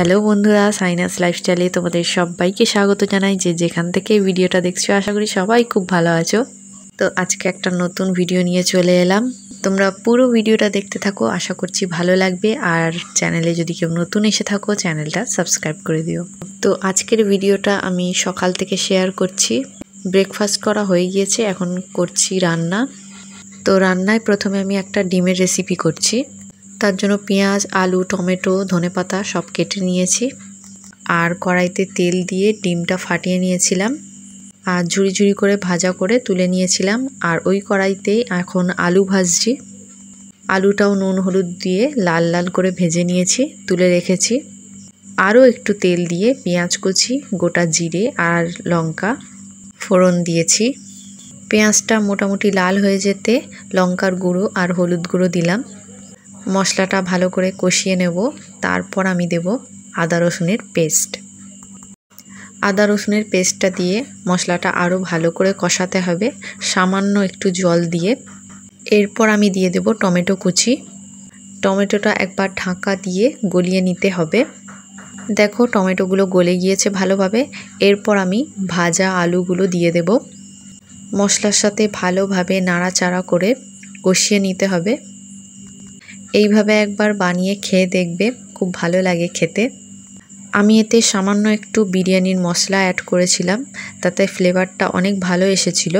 Hello বন্ধুরা, sinus লাইফস্টাইলে তোমাদের সবাইকে স্বাগত জানাই। যে যেখান থেকে ভিডিওটা দেখছো আশা করি সবাই খুব ভালো আছো। তো আজকে একটা নতুন ভিডিও নিয়ে চলে এলাম। তোমরা পুরো ভিডিওটা দেখতে থাকো, আশা করছি ভালো লাগবে। আর চ্যানেলে যদি কেউ নতুন এসে থাকো চ্যানেলটা সাবস্ক্রাইব করে দিও। তো আজকের ভিডিওটা আমি সকাল থেকে শেয়ার করছি। ব্রেকফাস্ট করা হয়ে গিয়েছে, এখন করছি রান্না। তো রান্নায় প্রথমে আমি একটা ডিমের রেসিপি করছি। তার জন্য পেঁয়াজ, আলু, টমেটো, ধনেপাতা সব কেটে নিয়েছি। আর কড়াইতে তেল দিয়ে ডিমটা ফাটিয়ে নিয়েছিলাম আর ঝুরি ঝুরি করে ভাজা করে তুলে নিয়েছিলাম। আর ওই কড়াইতেই এখন আলু ভাজছি। আলুটাও নুন হলুদ দিয়ে লাল লাল করে ভেজে নিয়েছি, তুলে রেখেছি। আরও একটু তেল দিয়ে পেঁয়াজ কুচি, গোটা জিরে আর লঙ্কা ফোড়ন দিয়েছি। পেঁয়াজটা মোটামুটি লাল হয়ে যেতে লঙ্কার গুঁড়ো আর হলুদ গুঁড়ো দিলাম। মশলাটা ভালো করে কষিয়ে নেব। তারপর আমি দেব আদা রসুনের পেস্ট। আদা রসুনের পেস্টটা দিয়ে মশলাটা আরও ভালো করে কষাতে হবে, সামান্য একটু জল দিয়ে। এরপর আমি দিয়ে দেব টমেটো কুচি। টমেটোটা একবার ঢাকা দিয়ে গলিয়ে নিতে হবে। দেখো টমেটোগুলো গলে গিয়েছে ভালোভাবে। এরপর আমি ভাজা আলুগুলো দিয়ে দেব। মশলার সাথে ভালোভাবে নাড়াচাড়া করে কষিয়ে নিতে হবে। এইভাবে একবার বানিয়ে খেয়ে দেখবে, খুব ভালো লাগে খেতে। আমি এতে সামান্য একটু বিরিয়ানির মশলা অ্যাড করেছিলাম, তাতে ফ্লেভারটা অনেক ভালো এসেছিল।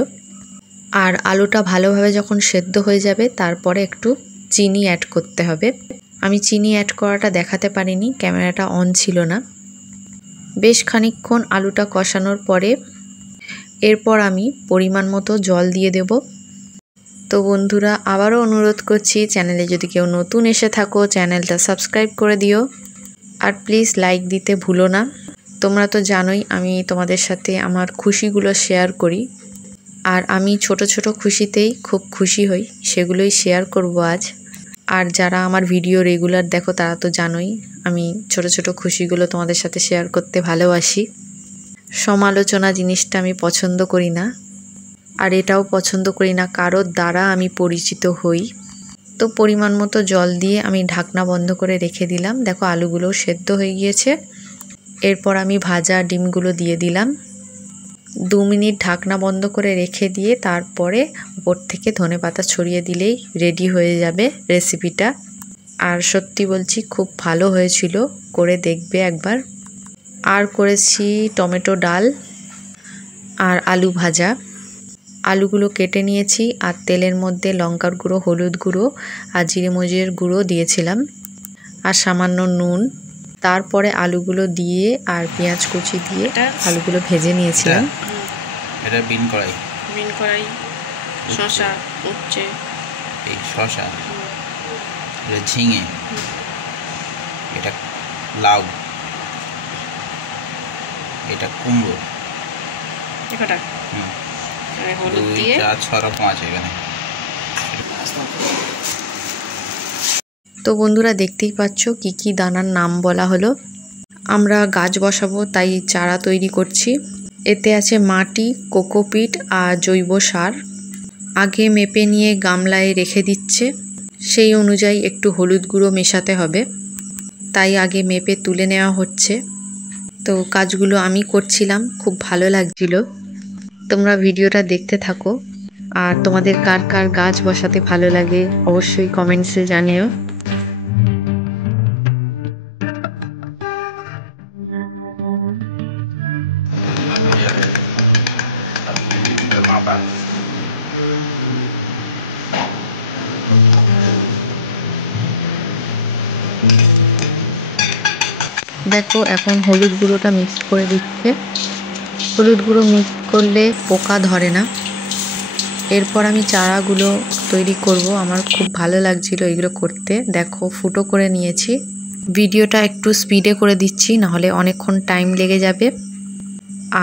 আর আলুটা ভালোভাবে যখন সেদ্ধ হয়ে যাবে তারপরে একটু চিনি অ্যাড করতে হবে। আমি চিনি অ্যাড করাটা দেখাতে পারিনি, ক্যামেরাটা অন ছিল না। বেশ খানিকক্ষণ আলুটা কষানোর পরে এরপর আমি পরিমাণ মতো জল দিয়ে দেব। তো বন্ধুরা, আবারও অনুরোধ করছি, চ্যানেলে যদি কেউ নতুন এসে থাকো চ্যানেলটা সাবস্ক্রাইব করে দিও। আর প্লিজ লাইক দিতে ভুলো না। তোমরা তো জানোই আমি তোমাদের সাথে আমার খুশিগুলো শেয়ার করি। আর আমি ছোট ছোট খুশিতেই খুব খুশি হই, সেগুলোই শেয়ার করব আজ। আর যারা আমার ভিডিও রেগুলার দেখো তারা তো জানোই আমি ছোট ছোট খুশিগুলো তোমাদের সাথে শেয়ার করতে ভালোবাসি। সমালোচনা জিনিসটা আমি পছন্দ করি না। আর এটাও পছন্দ করি না কারোর দ্বারা আমি পরিচিত হই। তো পরিমাণ মতো জল দিয়ে আমি ঢাকনা বন্ধ করে রেখে দিলাম। দেখো আলুগুলোও সেদ্ধ হয়ে গিয়েছে। এরপর আমি ভাজা ডিমগুলো দিয়ে দিলাম। 2 মিনিট ঢাকনা বন্ধ করে রেখে দিয়ে তারপরে উপর থেকে ধনেপাতা ছড়িয়ে দিলেই রেডি হয়ে যাবে রেসিপিটা। আর সত্যি বলছি খুব ভালো হয়েছিল, করে দেখবে একবার। আর করেছি টমেটো ডাল আর আলু ভাজা। আলুগুলো কেটে নিয়েছি আর তেলের মধ্যে লঙ্কার গুঁড়ো, হলুদ গুঁড়ো আর জিরে মরিচের গুঁড়ো দিয়েছিলাম আর সামান্য নুন। তারপরে আলুগুলো দিয়ে আর পেঁয়াজ কুচি দিয়ে আলুগুলো ভেজে নিয়েছিলাম। এটা বিন কড়াই, শসা উচ্ছে, এই শসা, এটা ঝিঙে, এটা লাউ, এটা কুমড়ো, হলুদ দিয়ে 4-6 রকম আছে এখানে। তো বন্ধুরা দেখতেই পাচ্ছ কি কি দানার নাম বলা হলো। আমরা গাছ বসাবো তাই চারা তৈরি করছি। এতে আছে মাটি, কোকোপিট আর জৈব সার। আগে মেপে নিয়ে গামলায় রেখে দিচ্ছে, সেই অনুযায়ী একটু হলুদ গুঁড়ো মেশাতে হবে, তাই আগে মেপে তুলে নেওয়া হচ্ছে। তো কাজগুলো আমি করছিলাম, খুব ভালো লাগছিল। তোমরা ভিডিওটা দেখতে থাকো। আর তোমাদের কার কার গাছ বসাতে ভালো লাগে অবশ্যই কমেন্টসে জানিও। দেখো এখন হলুদ গুঁড়োটা মিক্স করে দিচ্ছে। হলুদ গুঁড়ো মিক্স করলে পোকা ধরে না। এরপর আমি চারাগুলো তৈরি করব। আমার খুব ভালো লাগছিল এগুলো করতে। দেখো ফুটো করে নিয়েছি। ভিডিওটা একটু স্পিডে করে দিচ্ছি, নাহলে অনেকক্ষণ টাইম লেগে যাবে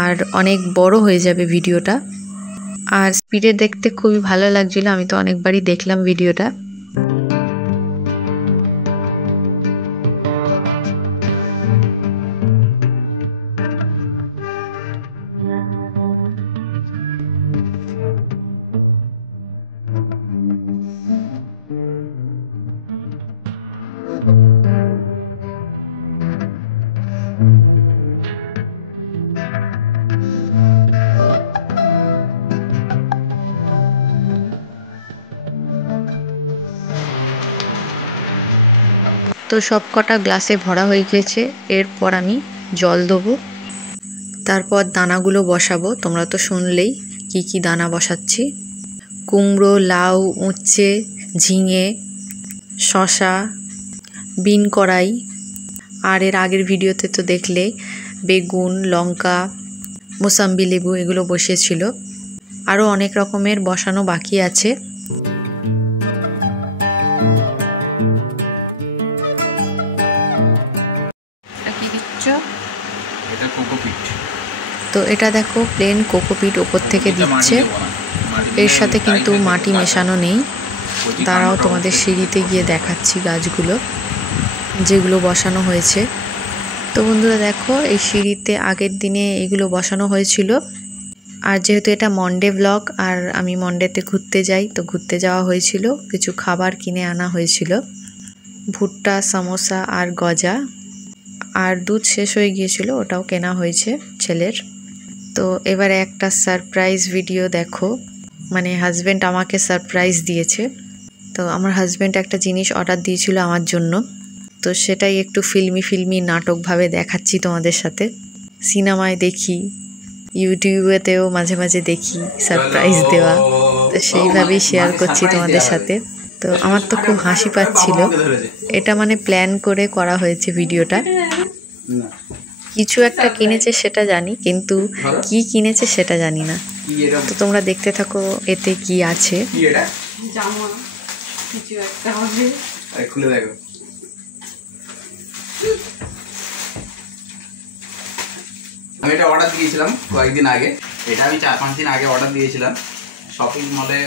আর অনেক বড় হয়ে যাবে ভিডিওটা। আর স্পিডে দেখতে খুবই ভালো লাগছিল, আমি তো অনেকবারই দেখলাম ভিডিওটা। তো সব কটা গ্লাসে ভরা হয়ে গেছে, এরপর আমি জল দেবো, তারপর দানাগুলো বসাবো। তোমরা তো শুনলেই কি কি দানা বসাচ্ছি। কুমড়ো, লাউ, উচ্ছে, ঝিঙে, শশা, বিন কড়াই, আর এর আগের ভিডিওতে তো দেখলে বেগুন, লঙ্কা, মোসাম্বি লেবু এগুলো বসিয়েছিল। আরও অনেক রকমের বসানো বাকি আছে। কি দিচ্ছ? এটা কোকোপিট। তো এটা দেখো প্লেন কোকোপিট ওপর থেকে দিচ্ছে, এর সাথে কিন্তু মাটি মেশানো নেই। তারাও তোমাদের সিঁড়িতে গিয়ে দেখাচ্ছি গাছগুলো যেগুলো বসানো হয়েছে। তো বন্ধুরা দেখো, এই সিঁড়িতে আগের দিনে এগুলো বসানো হয়েছিল। আর যেহেতু এটা মন্ডে ব্লগ আর আমি মন্ডেতে ঘুরতে যাই, তো ঘুরতে যাওয়া হয়েছিল, কিছু খাবার কিনে আনা হয়েছিল, ভুট্টা, সমোসা আর গজা, আর দুধ শেষ হয়ে গিয়েছিল, ওটাও কেনা হয়েছে ছেলের। তো এবারে একটা সারপ্রাইজ ভিডিও দেখো, মানে হাজব্যান্ড আমাকে সারপ্রাইজ দিয়েছে। তো আমার হাজব্যান্ড একটা জিনিস অর্ডার দিয়েছিল আমার জন্য, তো সেটাই একটু ফিল্মি নাটকভাবে দেখাচ্ছি তোমাদের সাথে। সিনেমায় দেখি, ইউটিউবেতেও মাঝে মাঝে দেখি সারপ্রাইজ দেওয়া, তো সেইভাবেই শেয়ার করছি তোমাদের সাথে। তো আমার তো খুব হাসি পাচ্ছিল, এটা মানে প্ল্যান করে করা হয়েছে ভিডিওটা। কিছু একটা কিনেছে সেটা জানি, কিন্তু কি কিনেছে সেটা জানি না। তো তোমরা দেখতে থাকো এতে কি আছে। জামা কিছু একটা হবে, খুলে দেখো। আমি এটা অর্ডার দিয়েছিলাম কয়েকদিন আগে, এটা আমি 4-5 দিন আগে অর্ডার দিয়েছিলাম শপিং মলে।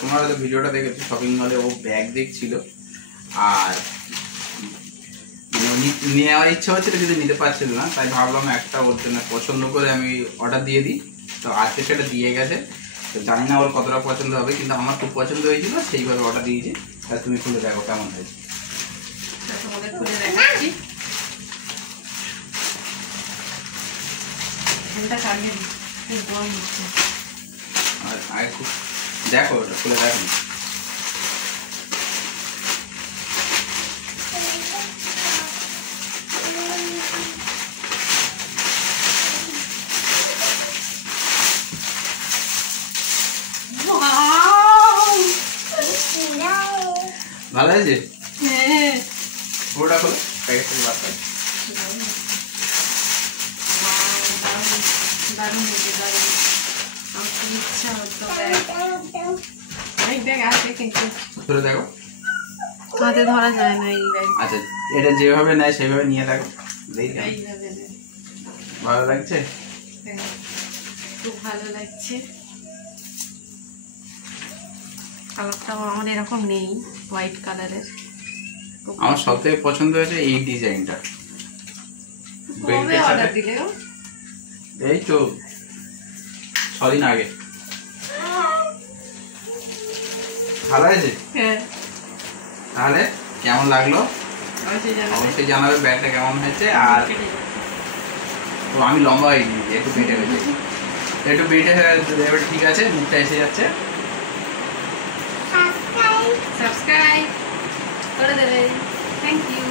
তোমরা হয়তো ভিডিওটা দেখেছো, শপিং মলে ও ব্যাগ দেখছিল, আর নেওয়ার ইচ্ছা হচ্ছিল কিন্তু নিতে পারছিল না, তাই ভাবলাম একটা ওর জন্য পছন্দ করে আমি অর্ডার দিয়ে দিই। তো আজকে সেটা দিয়ে গেছে, তো জানি না ওর কতটা পছন্দ হবে, কিন্তু আমার খুব পছন্দ হয়েছিল, সেইভাবে অর্ডার দিয়েছি। তা তুমি খুলে দেখো কেমন হয়েছে। তোমাদের খুলে দেখাচ্ছি। ফোনটা কাটিয়ে দিই, খুব গরম হচ্ছে। আর আগে খুব দেখো, ওটা খুলে দেখো। ভালো হয়েছে? হ্যাঁ, পুরোটা খোলো, প্যাকেট থেকে বার করো। দারুণ হয়েছে, দারুণ। আমার খুব ইচ্ছা হতো অনেক ব্যাগ আছে, কিন্তু খুলে দেখো। হাতে ধরা যায় না এই ব্যাগ। আচ্ছা, এটা যেভাবে নেয় সেভাবে নিয়ে দেখো, দেখি এইভাবে নেয়। ভালো লাগছে? হ্যাঁ, খুব ভালো লাগছে। কালারটা আমার এরকম নেই, হোয়াইট কালারের। আমার সব থেকে পছন্দ হয়েছে এই ডিজাইনটা। কবে অর্ডার দিলে গো? এই তো 6 দিন আগে। ভালো হয়েছে? হ্যাঁ, তাহলে কেমন লাগলো অবশ্যই জানাবে ব্যাগটা কেমন হয়েছে। আর তো আমি লম্বা হয়ে গিয়েছি, একটু বেটে হয়েছে, একটু বেটে হয়ে ঠিক আছে, মুখটা এসে যাচ্ছে। সাবস্ক্রাইব করে দেবে, থ্যাংক ইউ।